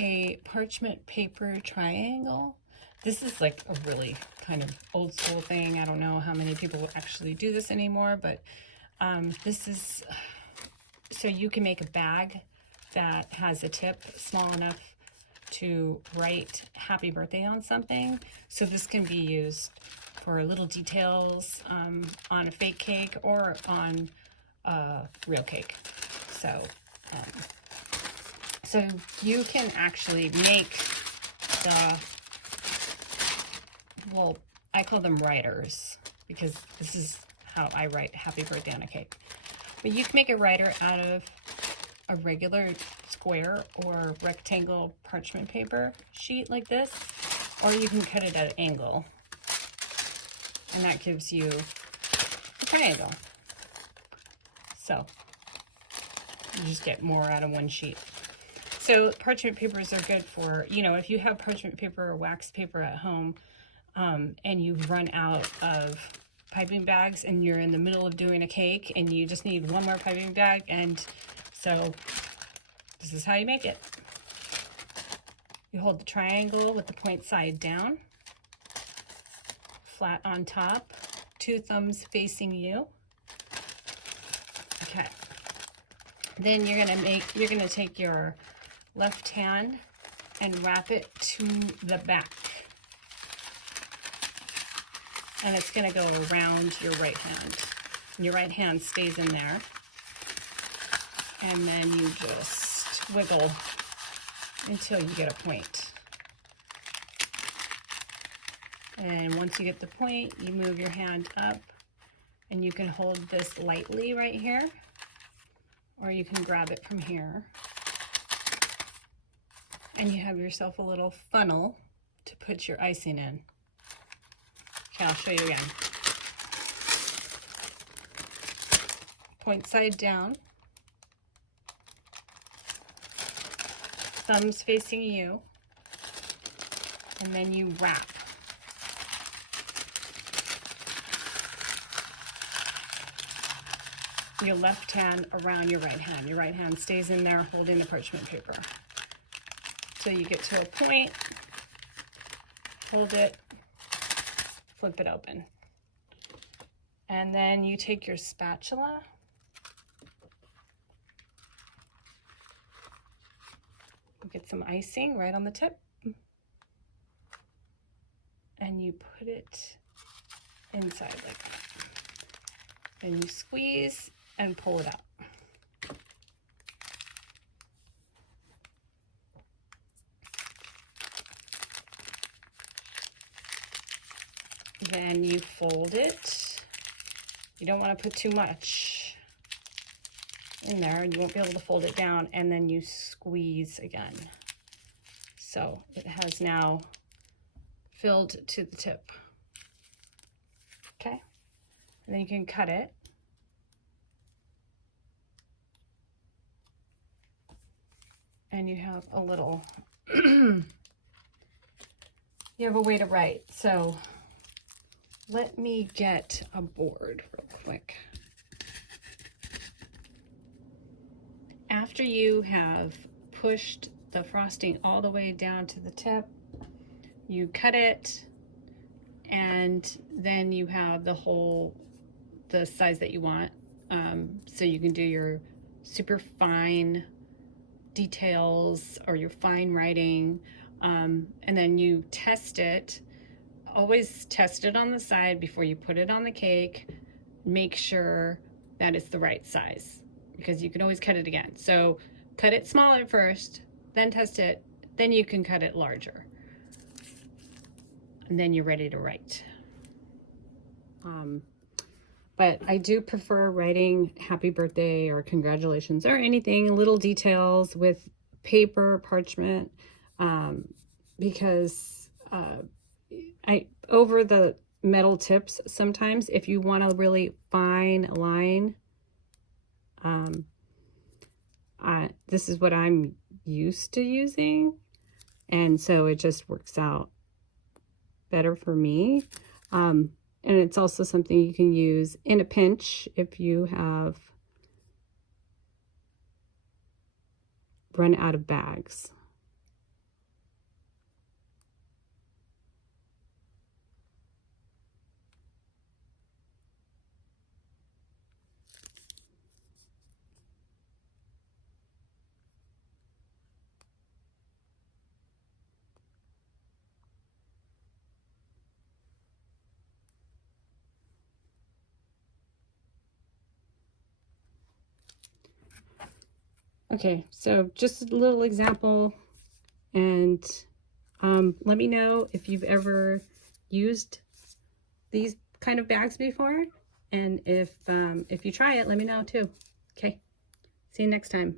a parchment paper triangle. This is like a really kind of old school thing. I don't know how many people actually do this anymore, but this is so you can make a bag that has a tip small enough to write happy birthday on something. So this can be used for little details on a fake cake or on a real cake. So you can actually make the, well, I call them writers because this is how I write happy birthday on a cake. But you can make a writer out of a regular square or rectangle parchment paper sheet like this, or you can cut it at an angle, and that gives you a triangle. So you just get more out of one sheet. So parchment papers are good for, you know, if you have parchment paper or wax paper at home and you've run out of piping bags and you're in the middle of doing a cake and you just need one more piping bag, and so this is how you make it. You hold the triangle with the point side down, flat on top, 2 thumbs facing you. Okay. Then you're gonna take your left hand and wrap it to the back. And it's gonna go around your right hand. Your right hand stays in there. And then you just wiggle until you get a point. And once you get the point, you move your hand up and you can hold this lightly right here, or you can grab it from here. And you have yourself a little funnel to put your icing in. Okay, I'll show you again. Point side down. Thumbs facing you. And then you wrap. Your left hand around your right hand. Your right hand stays in there holding the parchment paper. So you get to a point, hold it, flip it open. And then you take your spatula, get some icing right on the tip, and you put it inside like that. Then you squeeze and pull it out. Then you fold it. You don't want to put too much in there, and you won't be able to fold it down, and then you squeeze again. So it has now filled to the tip. Okay, and then you can cut it. And you have a little, you have a way to write. So let me get a board real quick. After you have pushed the frosting all the way down to the tip, you cut it, and then you have the size that you want. So you can do your super fine details or your fine writing, and then you test it. Always test it on the side before you put it on the cake. Make sure that it's the right size, because you can always cut it again. So cut it smaller first, then test it, then you can cut it larger. And then you're ready to write. But I do prefer writing happy birthday or congratulations or anything, little details with paper, parchment, because over the metal tips, sometimes if you want a really fine line, this is what I'm used to using, and so it just works out better for me. And it's also something you can use in a pinch if you have run out of bags. Okay, so just a little example, and let me know if you've ever used these kind of bags before, and if you try it, let me know too. Okay, see you next time.